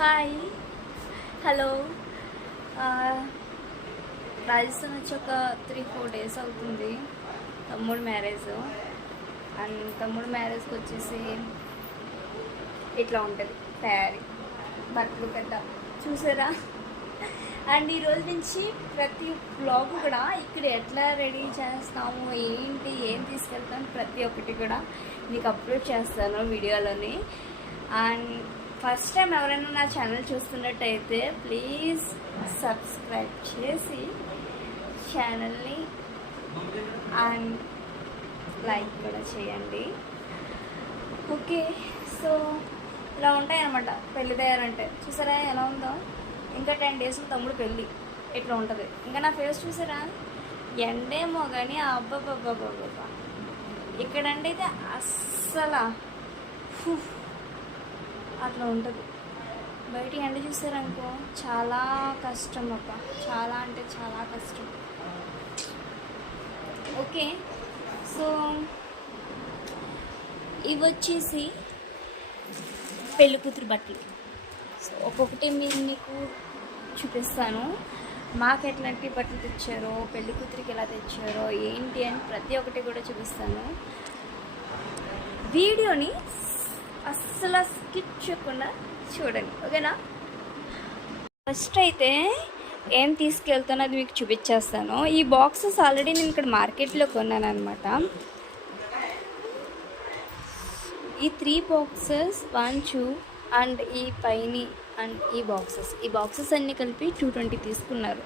Hi. Hello. Rajasthan వచ్చి ఒక three four days అవుతుంది. తమ్ముడు మ్యారేజ్ అండ్ తమ్ముడు మ్యారేజ్కి వచ్చేసి ఇట్లా ఉంటుంది తయారీ. బట్టలు గడ్డ చూసారా? అండ్ ఈ రోజు నుంచి ప్రతి బ్లాగ్ కూడా ఇక్కడ ఎట్లా రెడీ చేస్తాము ఏంటి ఏం తీసుకెళ్తాను ప్రతి ఒక్కటి కూడా మీకు అప్లోడ్ చేస్తాను వీడియోలోని. అండ్ ఫస్ట్ టైం ఎవరైనా నా ఛానల్ చూస్తున్నట్టయితే ప్లీజ్ సబ్స్క్రైబ్ చేసి ఛానల్ని అండ్ లైక్ కూడా చేయండి. ఓకే సో ఇలా ఉంటాయి అనమాట పెళ్ళి తయారంటే. చూసారా ఎలా ఉందో? ఇంకా టెన్ డేస్ తమ్ముడు పెళ్ళి. ఇట్లా ఉంటుంది? ఇంకా నా ఫేస్ చూసారా? ఎండేమో కానీ అబ్బబ్బబ్బబ్బబ్బా ఇక్కడంటే అయితే అస్సలు. అట్లా ఉంటుంది. బయట ఎండ చూసారనుకో చాలా కష్టం అబ్బా. చాలా అంటే చాలా కష్టం. ఓకే. సో ఇవి వచ్చేసి పెళ్ళి కూతురు బట్టలు. సో ఒక్కొక్కటి మీరు మీకు చూపిస్తాను. మాకు ఎట్లాంటి బట్టలు తెచ్చారో పెళ్ళి కూతురికి ఎలా తెచ్చారో ఏంటి అని ప్రతి ఒక్కటి కూడా చూపిస్తాను. వీడియోని అస్సలు స్కిప్ చేయకుండా చూడండి ఓకేనా? ఫస్ట్ అయితే ఏం తీసుకెళ్తానో అది మీకు చూపించేస్తాను. ఈ బాక్సెస్ ఆల్రెడీ నేను ఇక్కడ మార్కెట్లో కొన్నాను అనమాట ఈ three boxes one two and ఈ పైన అండ్ ఈ బాక్సెస్. ఈ బాక్సెస్ అన్నీ కలిపి టూ ట్వంటీ తీసుకున్నారు.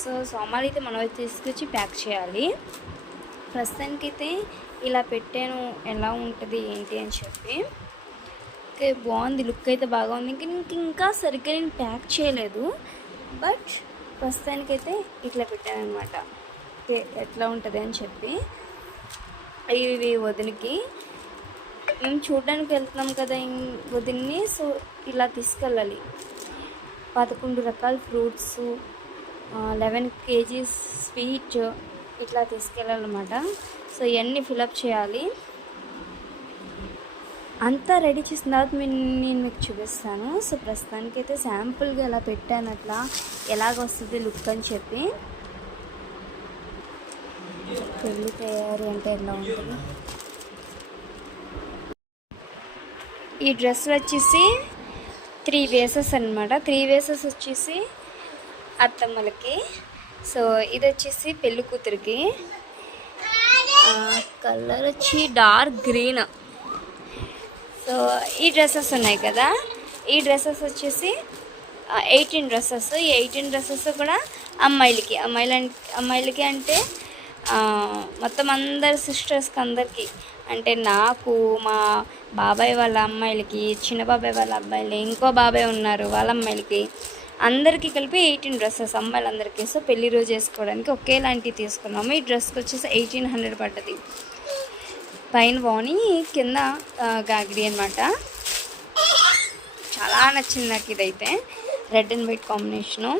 సో సోమాలు అయితే మనం తీసుకొచ్చి ప్యాక్ చేయాలి. ప్రస్తుతానికైతే ఇలా పెట్టాను ఎలా ఉంటుంది ఏంటి అని చెప్పి. ఓకే బాగుంది లుక్ అయితే బాగా ఉంది ఇంకా ఇంక ఇంకా సరిగ్గా నేను ప్యాక్ చేయలేదు. బట్ ప్రస్తుతానికైతే ఇట్లా పెట్టాను అనమాట ఓకే ఎట్లా ఉంటుంది అని చెప్పి. ఇవి వదినకి. మేము చూడడానికి వెళ్తున్నాం కదా వదిన్ని. సో ఇలా తీసుకెళ్ళాలి. పదకొండు రకాల ఫ్రూట్స్ లెవెన్ కేజీస్ స్వీట్ ఇట్లా తీసుకెళ్ళాలన్నమాట. సో ఇవన్నీ ఫిలప్ చేయాలి. అంతా రెడీ చేసిన తర్వాత నేను మీకు చూపిస్తాను. సో ప్రస్తుతానికి అయితే శాంపుల్గా ఎలా పెట్టాను అట్లా ఎలాగ వస్తుంది లుక్ అని చెప్పి. పెళ్ళి తయారీ అంటే ఎలా ఉంటుంది? ఈ డ్రెస్ వచ్చేసి త్రీ వేసెస్ అనమాట త్రీ వేసెస్ వచ్చేసి అత్తమ్మలకి. సో ఇది వచ్చేసి పెళ్ళి కూతురికి. కలర్ వచ్చి డార్క్ గ్రీన్. సో ఈ డ్రెస్సెస్ ఉన్నాయి కదా? ఈ డ్రెస్సెస్ వచ్చేసి ఎయిటీన్ డ్రెస్సెస్. ఈ ఎయిటీన్ డ్రెస్సెస్ కూడా అమ్మాయిలకి. అమ్మాయిల అమ్మాయిలకి అంటే మొత్తం అందరి సిస్టర్స్కి అందరికీ. అంటే నాకు మా బాబాయ్ వాళ్ళ అమ్మాయిలకి చిన్న బాబాయ్ వాళ్ళ అబ్బాయిలు ఇంకో బాబాయ్ ఉన్నారు వాళ్ళ అమ్మాయిలకి. అందరికీ కలిపి ఎయిటీన్ డ్రెస్సెస్ అమ్మాయిలందరికీ. సో పెళ్ళి రోజు వేసుకోవడానికి ఒకేలాంటివి తీసుకున్నాము. ఈ డ్రెస్కి వచ్చేసి ఎయిటీన్ హండ్రెడ్ పడ్డది. పైన వాణి కింద గాగిరి అనమాట చాలా నచ్చింది నాకు ఇదైతే. Red and white combination